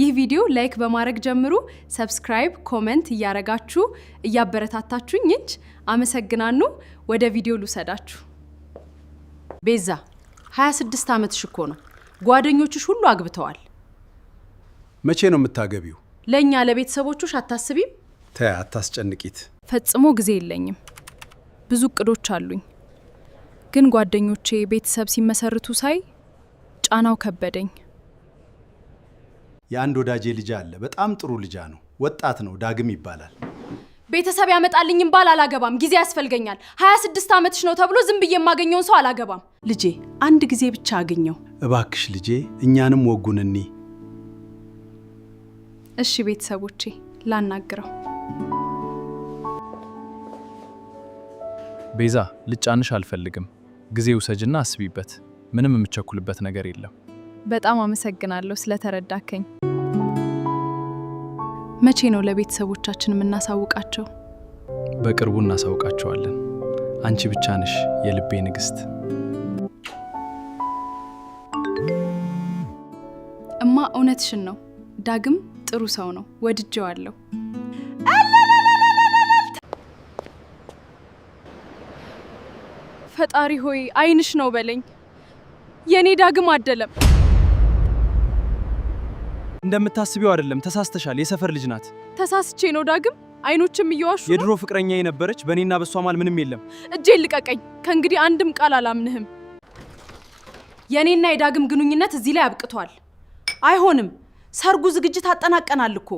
ይህ ቪዲዮ ላይክ በማድረግ ጀምሩ። ሰብስክራይብ፣ ኮሜንት እያረጋችሁ እያበረታታችሁኝ እንጂ አመሰግናለሁ። ወደ ቪዲዮ ልውሰዳችሁ። ቤዛ 26 ዓመትሽ እኮ ነው። ጓደኞችሽ ሁሉ አግብተዋል። መቼ ነው የምታገቢው? ለኛ ለቤተሰቦችሽ አታስቢም? ተይ አታስጨንቂት። ፈጽሞ ጊዜ የለኝም። ብዙ እቅዶች አሉኝ። ግን ጓደኞቼ ቤተሰብ ሲመሰርቱ ሳይ ጫናው ከበደኝ። የአንድ ወዳጄ ልጅ አለ። በጣም ጥሩ ልጅ ነው። ወጣት ነው፣ ዳግም ይባላል። ቤተሰብ ያመጣልኝም ባል አላገባም። ጊዜ ያስፈልገኛል። 26 ዓመትሽ ነው ተብሎ ዝም ብዬ የማገኘውን ሰው አላገባም። ልጄ አንድ ጊዜ ብቻ አገኘው። እባክሽ ልጄ እኛንም ወጉንኒ። እሺ ቤተሰቦቼ ላናግረው። ቤዛ ልጫንሽ አልፈልግም። ጊዜ ውሰጅና አስቢበት። ምንም የምቸኩልበት ነገር የለም። በጣም አመሰግናለሁ ስለተረዳከኝ። መቼ ነው ለቤተሰቦቻችን የምናሳውቃቸው? በቅርቡ እናሳውቃቸዋለን። አንቺ ብቻ ነሽ የልቤ ንግስት። እማ እውነትሽን ነው። ዳግም ጥሩ ሰው ነው። ወድጄዋለሁ። ፈጣሪ ሆይ አይንሽ ነው በለኝ። የኔ ዳግም አይደለም። እንደምታስቢው አይደለም። ተሳስተሻል። የሰፈር ልጅ ናት። ተሳስቼ ነው ዳግም? አይኖችም እየዋሹ ነው። የድሮ ፍቅረኛ የነበረች በእኔና በሷ ማል ምንም የለም። እጄን ልቀቀኝ። ከእንግዲህ አንድም ቃል አላምንህም። የኔና የዳግም ግንኙነት እዚህ ላይ አብቅቷል። አይሆንም። ሰርጉ ዝግጅት አጠናቀናል እኮ።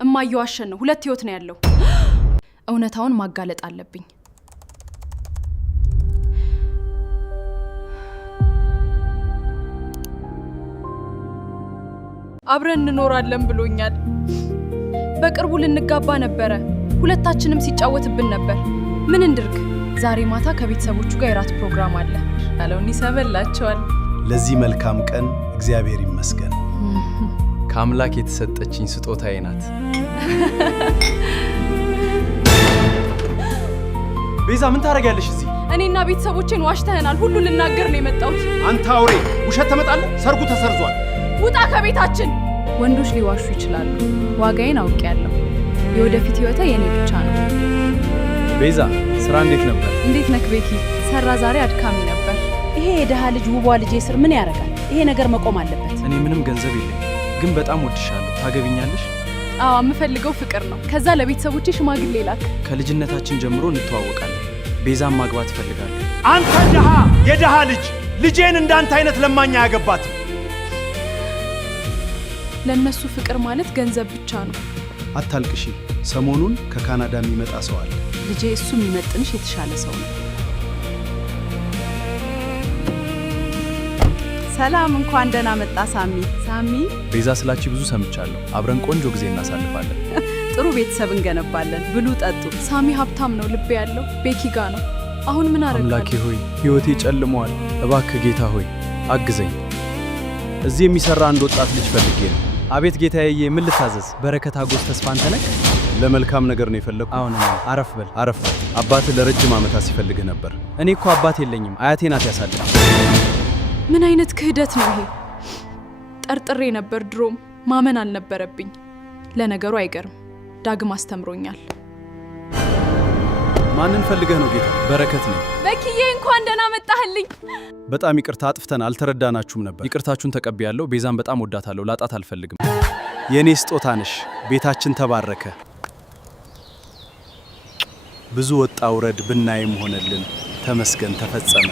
እማየዋሸን ነው። 2 ህይወት ነው ያለው። እውነታውን ማጋለጥ አለብኝ። አብረን እንኖራለን ብሎኛል። በቅርቡ ልንጋባ ነበረ። ሁለታችንም ሲጫወትብን ነበር። ምን እንድርግ? ዛሬ ማታ ከቤተሰቦቹ ጋር የራት ፕሮግራም አለ። ያለውን ይሰበላቸዋል። ለዚህ መልካም ቀን እግዚአብሔር ይመስገን። ከአምላክ የተሰጠችኝ ስጦታዬ ናት። ቤዛ ምን ታደርጊያለሽ እዚህ? እኔና ቤተሰቦቼን ዋሽተህናል። ሁሉ ልናገር ነው የመጣሁት። አንተ አውሬ! ውሸት ተመጣለህ። ሰርጉ ተሰርዟል። ውጣ ከቤታችን። ወንዶች ሊዋሹ ይችላሉ። ዋጋዬን አውቄያለሁ። የወደፊት ህይወቴ የኔ ብቻ ነው። ቤዛ ስራ እንዴት ነበር? እንዴት ነክ ቤኪ? ሰራ ዛሬ አድካሚ ነበር። ይሄ የደሃ ልጅ ውቧ ልጄ ስር ምን ያደርጋል? ይሄ ነገር መቆም አለበት። እኔ ምንም ገንዘብ የለኝም፣ ግን በጣም ወድሻለሁ። ታገቢኛለሽ? አዎ የምፈልገው ፍቅር ነው። ከዛ ለቤተሰቦቼ ሽማግሌ ላክ። ከልጅነታችን ጀምሮ እንተዋወቃለን። ቤዛን ማግባት እፈልጋለሁ። አንተ ደሃ! የደሃ ልጅ! ልጄን እንዳንተ አይነት ለማኛ ያገባትም። ለነሱ ፍቅር ማለት ገንዘብ ብቻ ነው። አታልቅሺ። ሰሞኑን ከካናዳ የሚመጣ ሰው አለ። ልጄ እሱ የሚመጥንሽ የተሻለ ሰው ነው። ሰላም፣ እንኳን ደህና መጣ ሳሚ። ሳሚ፣ ቤዛ ስላቺ ብዙ ሰምቻለሁ። አብረን ቆንጆ ጊዜ እናሳልፋለን። ጥሩ ቤተሰብ እንገነባለን። ብሉ ጠጡ። ሳሚ ሀብታም ነው። ልቤ ያለው ቤኪ ጋ ነው። አሁን ምን አረጋለሁ? አምላኬ ሆይ ህይወቴ ጨልሟል። እባክህ ጌታ ሆይ አግዘኝ። እዚህ የሚሰራ አንድ ወጣት ልጅ ፈልጌ ነው። አቤት ጌታዬ፣ ምን ልታዘዝ? በረከት አጎስ ተስፋን ተነክ። ለመልካም ነገር ነው የፈለኩት። አሁን አረፍ በል አረፍ በል። አባትህ ለረጅም ዓመታት ሲፈልግህ ነበር። እኔ እኮ አባት የለኝም፣ አያቴ ናት ያሳደገኝ። ምን አይነት ክህደት ነው ይሄ? ጠርጥሬ ነበር። ድሮም ማመን አልነበረብኝ። ለነገሩ አይገርም፣ ዳግም አስተምሮኛል። ማንን ፈልገህ ነው ጌታ? በረከት ነኝ። በኪዬ እንኳን ደህና መጣህልኝ። በጣም ይቅርታ፣ አጥፍተን አልተረዳናችሁም ነበር። ይቅርታችሁን ተቀብያለሁ። ቤዛን በጣም ወዳታለሁ። ላጣት አልፈልግም። የኔ ስጦታ ነሽ። ቤታችን ተባረከ። ብዙ ወጣ ውረድ ብናይም ሆነልን። ተመስገን፣ ተፈጸመ።